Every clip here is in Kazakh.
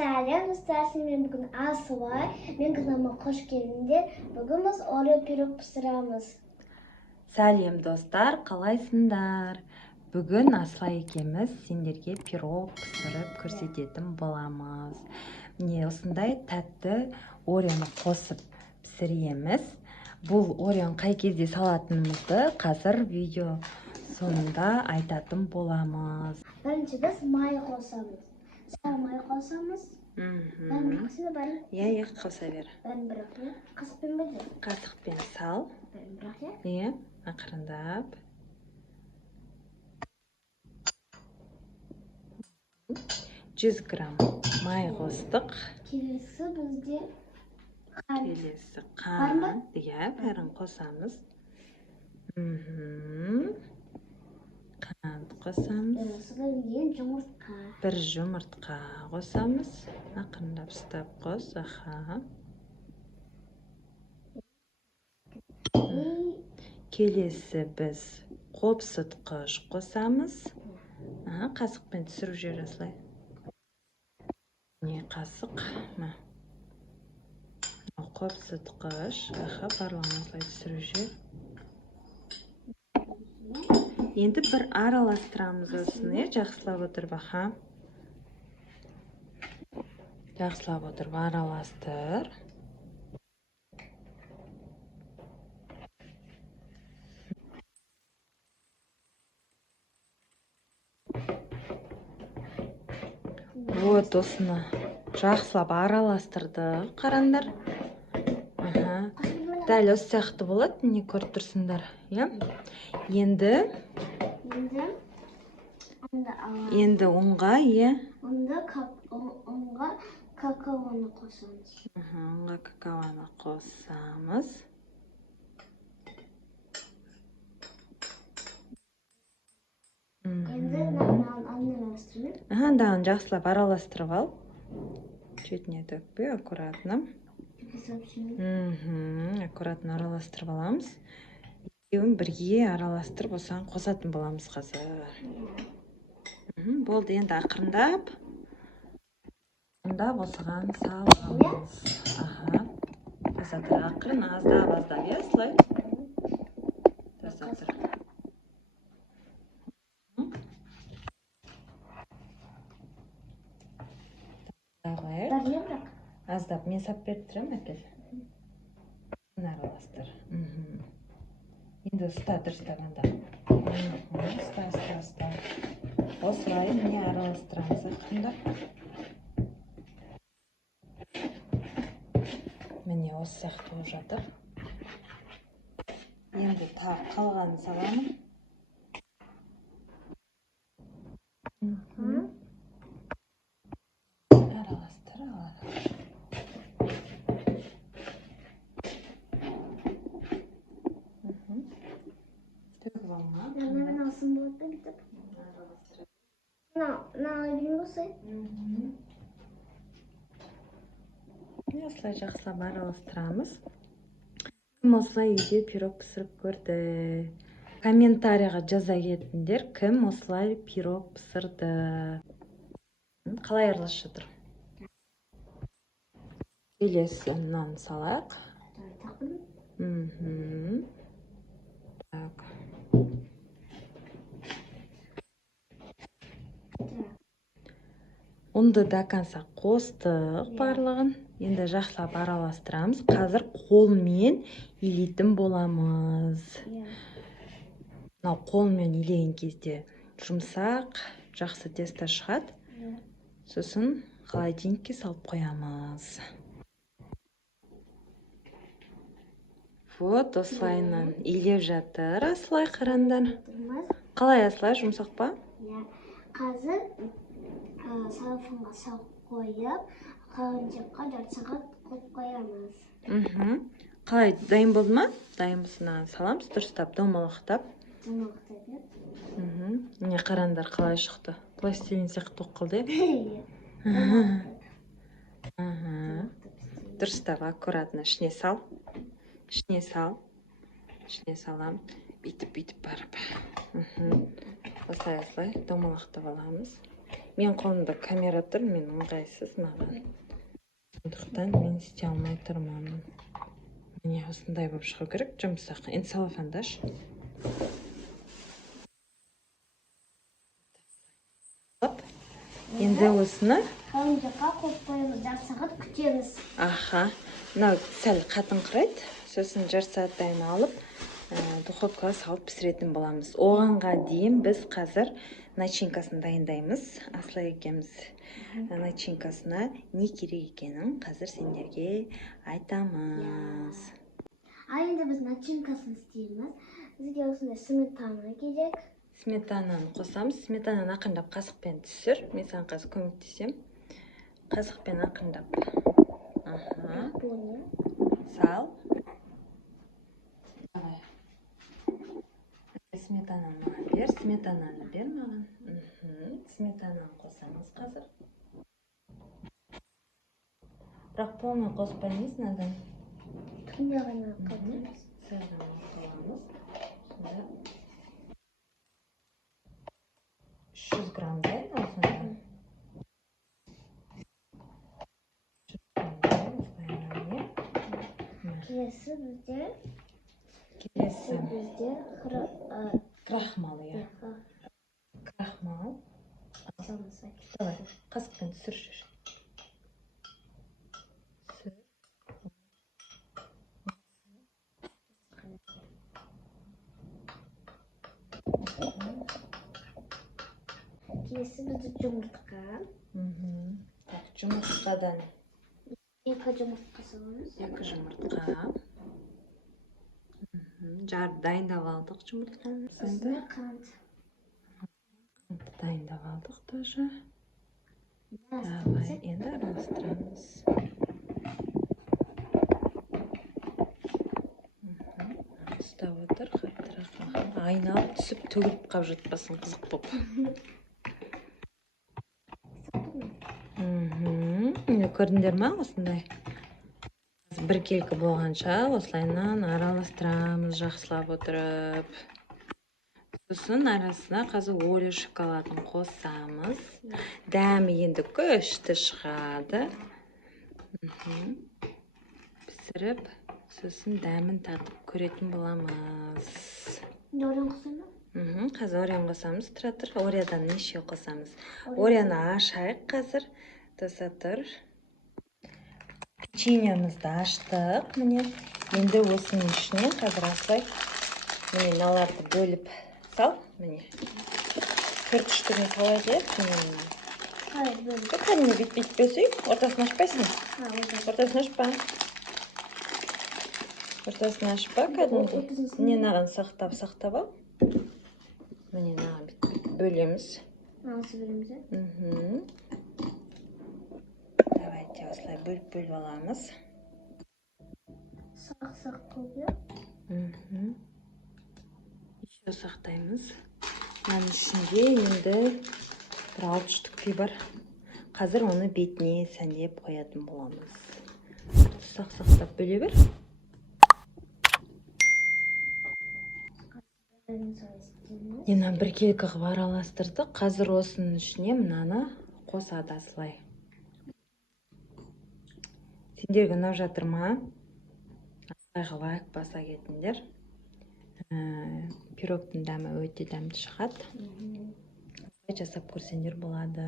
Сәлем достар, сіздермен бүгін Асылай. Мен каналыма қош келдіңдер. Бүгін біз Орео пирог пісіреміз. Сәлем достар, қалайсыңдар? Бүгін Асылай екеуміз сендерге пирог пісіріп көрсететін боламыз. Міне осындай тәтті Ореоны қосып пісіреміз. Бұл Ореоны қай кезде салатынымызды қазір видео соңында айтатын боламыз. Бірінші біз май қосамыз. Май қосамыз. Бәрін қосына бәрін. Иә, қоса бер. Бәрін бірақ не? Қасықпен бәді? Қасықпен сал. Бәрін бірақ не? Иә, ақырындап. 100 грамм май қостық. Келесі бізде қант. Келесі қант. Иә, бәрін қосамыз. Қант қосамыз. Содан кейін жұмыртқа. Бір жұмыртқа қосамыз. Ақырындап ұстап қос. Келесі біз қопсытқыш қосамыз. Қасықпен түсіріп жер Асылай. Не қасық? Қопсытқыш. Барлығын Асылай түсіріп жер. Енді бір араластырамыз осын, жақсылап отырып, жақсылап отырып араластыр. Вот осыны жақсылап араластырдық, қарандар. Дәл осы сияқты болады, не көріп тұрсыңдар. Енді ұнға, ұнға какаоны қосамыз. Ұнға какаоны қосамыз. Енді араластырмын. Дағын жақсылап араластырып ал. Жетіне төкпей, аккуратно. Аккуратно араластырып аламыз. Екеуін бірге араластырып, осыған қосатын боламыз қазір. Болды, енді ақырындап осыған саламыз. Қазір ақырын, аздап, Асылай. Аздап, мен сап беріп тұрам, әкел. Араластыр. Енді ұста дұрыстағанда. Ұста. Осылай міне араластырамыз ақырындап. Міне осы сияқты болып жатыр. Енді тағы қалғанын саламын. Араластыр. Төгіп алма. Мен алсын болады да кетіп. Алайын болсай. Осылай жақсылап араластырамыз. Кім осылай үйде пирог пісіріп көрді? Комментарияға жаза кетіңдер, кім осылай пирог пісірді? Қалай араласып жатыр? Келесі нан салайық. Так. Ұнды да қанса қостық барлығын. Енді жақсылап араластырамыз. Қазір қолмен илейтін боламыз. Қолмен илеген кезде жұмсақ, жақсы тесто шығады. Сосын холодильникке салып қоямыз. Вот, осылайынан илеп жатыр, Асылай, қарандар. Қалай, Асылай, жұмсақ па? Қазір салфынға салып қойып, холодильникқа жарты сағат қойып қоямыз. Қалай, дайын болды ма? Дайын болсына саламыз, дұрыстап, домалақтап. Міне қарандар қалай шықты. Пластилин сияқты тоқылды. Дұрыстап, аккуратно ішіне сал. Ішіне салам. Бүйтіп барып. Осылай домалақтап аламыз. Мен қолымда камера тұр, мен ыңғайсыз маған. Сондықтан мен істей алмай тұрмын. Міне осындай болып шығу керек, жұмсақ. Енді салафандаш. Енді осыны Қалыңдыққа қойып қоямыз, жарты сағат күтеміз. аха, мынау сәл қатыңқырайды, сосын жарты сағаттан алып духовкаға салып пісіретін боламыз. Оғанға дейін біз қазір начинкасын дайындаймыз. Асылай екеуміз начинкасына не керек екенін қазір сендерге айтамыз. Енді біз начинкасын істейміз. Бізге осындай сметана керек. Сметананы қосамыз. Сметананы ақырындап қасықпен түсір. Мен саған қазір көмектесем. Қасықпен ақырындап. Аха. Сал. Давай. Сметананы маған бер. Сметананы бер маған. Сметананы қосамыз қазір. Бірақ полный қоспаймыз, надо. Түнде ғана қалдырмыз. Сәл ғана қаламыз. 300 граммдай осындай. 300 граммдай осылай. Келесі бізде крахмал, иә. Крахмал. Давай, қасықпен түсір жүр. Келесі бізде жұмыртқа. Жұмыртқадан 2 жұмыртқа саламыз. 2 жұмыртқа. Жарып дайындап алдық жұмыртқаны. Осында қант. Қантты дайындап алдық тоже. Давай, енді араластырамыз. Ұстап отыр, қаттырақ. Айналып түсіп төгіліп қап жатпасын, қызық боп. Көрдіңдер ма осындай? Бір келкі болғанша осылайынан араластырамыз жақсылап отырып. Сосын арасына қазір Орео шоколадын қосамыз. Дәмі енді күшті шығады. Пісіріп, сосын дәмін татып көретін боламыз. Орео қосамыз? Қазір Орео қосамыз. Тұра тұр. Ореодан неше қосамыз? Ореоны ашайық қазір. Тоса тұр. Печеньемізді аштық. Міне, енді осының ішіне қазір асылай. Міне, наларды бөліп сал. Міне. 4 штугін қалай қойып? Міне. Қалай бөліп? Кәдімгі бет-бет бөсей. Ортасын ашпайсың? Ортасын ашпа. Ортасын ашпа, кәдімгі. Міне, наған сақтап ал. Міне, наған бет-бет бөлеміз. Нағысы бөлеміз, Давайте осылай бөліп аламыз. Сақ қылып. Еще сақтаймыз. Мәнің ішінде енді бір 6 штук пи бар. Қазір оны бетіне сәндеп қоятын боламыз. Сақтап бөле бер. Енді бір келкі қып араластырдық. Қазір осының ішіне мынаны қосады асылай. Сендерге ұнап жатыр ма? Асылайға лайк баса кетіңдер. Пирогтың дәмі өте дәмді шығады. Жасап көрсеңдер болады.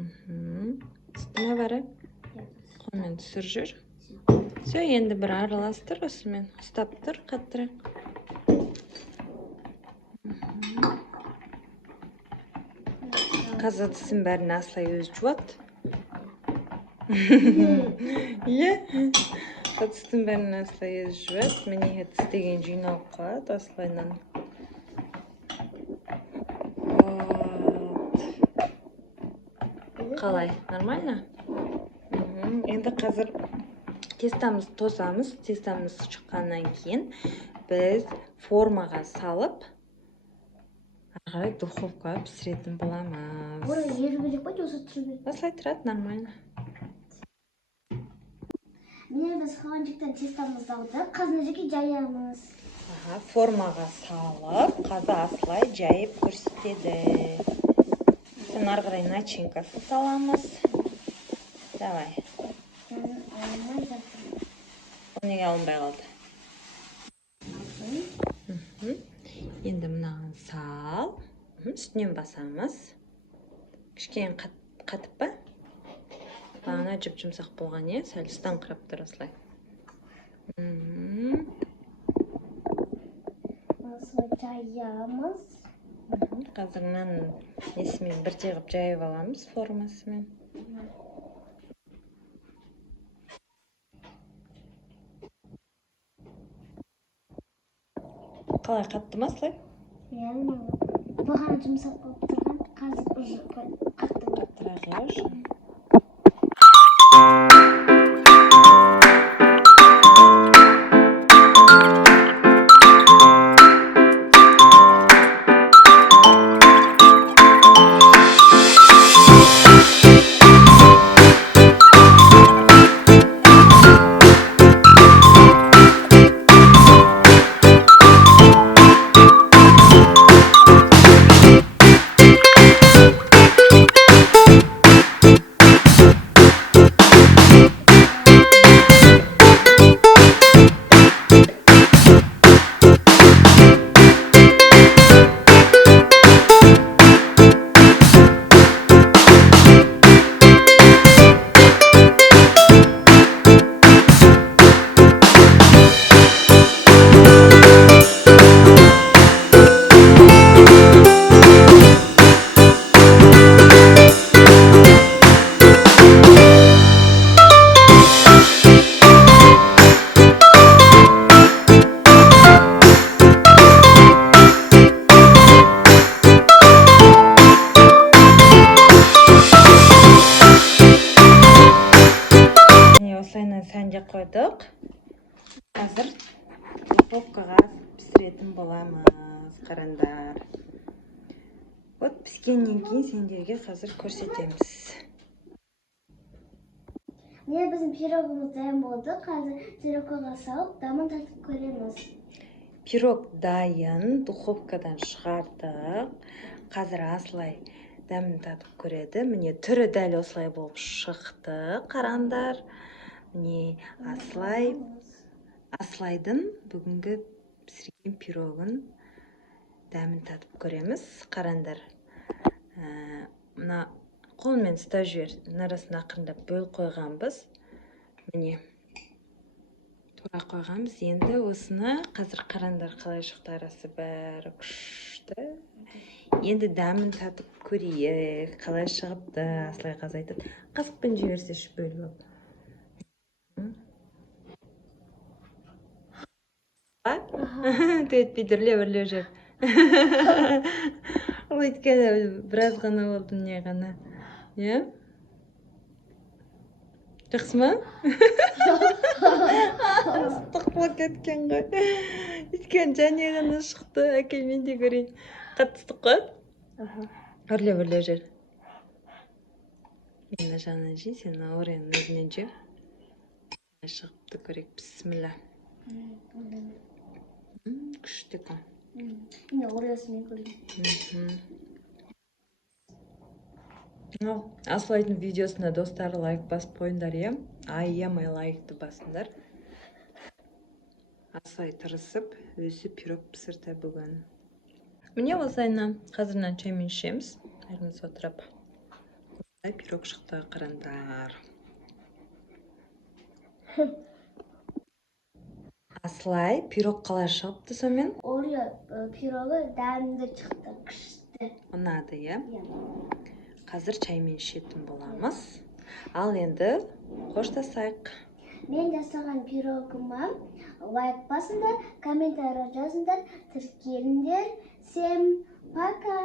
Үстіме бәрі. Қолмен түсір жүр. Все, енді бір араластыр осымен. Ұстап тұр, қаттырақ. Қазір тісін бәрін асылай өзі жуады. Иә? Тістің бәрін асылай өзі жуады. Міне тіс деген жиналып қалады асылайнан. Қалай? Нормально? Енді қазір тестамызды тосамыз. Тестамыз шыққаннан кейін біз формаға салып ағай духовкаға пісіретін боламыз. Бұны еру керек па, осы түсіру? Осылай тұрады, нормально. Міне біз қаланчықтан тестамызды алдық. Қазір жерге жаямыз. формаға салып, қазір Аслай жайып көрсетеді. Сен ары қарай начинкасын саламыз. Давай. Ол неге алынбай қалды? Енді мынаған сал. Үстінен басамыз. Кішкене қатып па? Бағана жұп-жұмсақ болған, сәл ұстаңқырап тұр осылай. Жайамыз. Қазір мынаның несімен бірте қылып жайып аламыз, формасымен. Қалай қатты ма осылай? Бағана жұмсақ болып тұрған, қазір уже қатты болды. Қаттырақ, уже. Сәнде қойдық. Қазір духовкаға пісіретін боламыз, қарандар. Вот піскеннен кейін сендерге қазір көрсетеміз. Біздің пирогымыз дайын болды. Қазір духовкаға салып, дамын татып көреміз. Пирог дайын, духовкадан шығардық. Қазір Аслай дәмін татып көреді. Міне түрі дәл осылай болып шықты, қарандар. Міне Аслайдың бүгінгі пісірген пирогын дәмін татып көреміз, қарандар. Мына қолмен ұстап жібер, арасын ақырындап бөл қойғанбыз. Міне тура қойғанбыз. Енді осыны қазір қарандар қалай шықты, арасы бәрі күшті. Енді дәмін татып көрейік, қалай шығыпты. Аслай қазір айтады, қасықпен жіберсеші бөліп. Төйтпейді, үрлеп жүр. Ол өйткені біраз ғана болды, не ғана. Жақсы ма? Ыстық болып кеткен ғой. Өйткені және ғана шықты, әке мен де көрейін. Қатты ыстық қой? Үрлеп жүр. Мен жағынан жей, сен ауырияның өзінен жеп. Шығыпты көрейік, бісміллә. Күшті қан. Мен ориясымен көрейін. Аслайдың видеосына достар лайк басып қойындар, аямай лайкты басындар. Аслай тырысып, өзі пирог пісірді бүгін. Міне осылайна қазірнан чаймен ішеміз. Әріміз отырып. Пирог шықты, қарандар. Аслай, пирог қалай шығыпты сонымен? Ория пирогы дәмді шықты, күшті. Ұнады, Қазір чаймен ішетін боламыз. Ал енді қоштасайық. Мен жасаған пирогыма лайк басыңдар, комментарий жазыңдар, тіркеліңдер. Всем пока!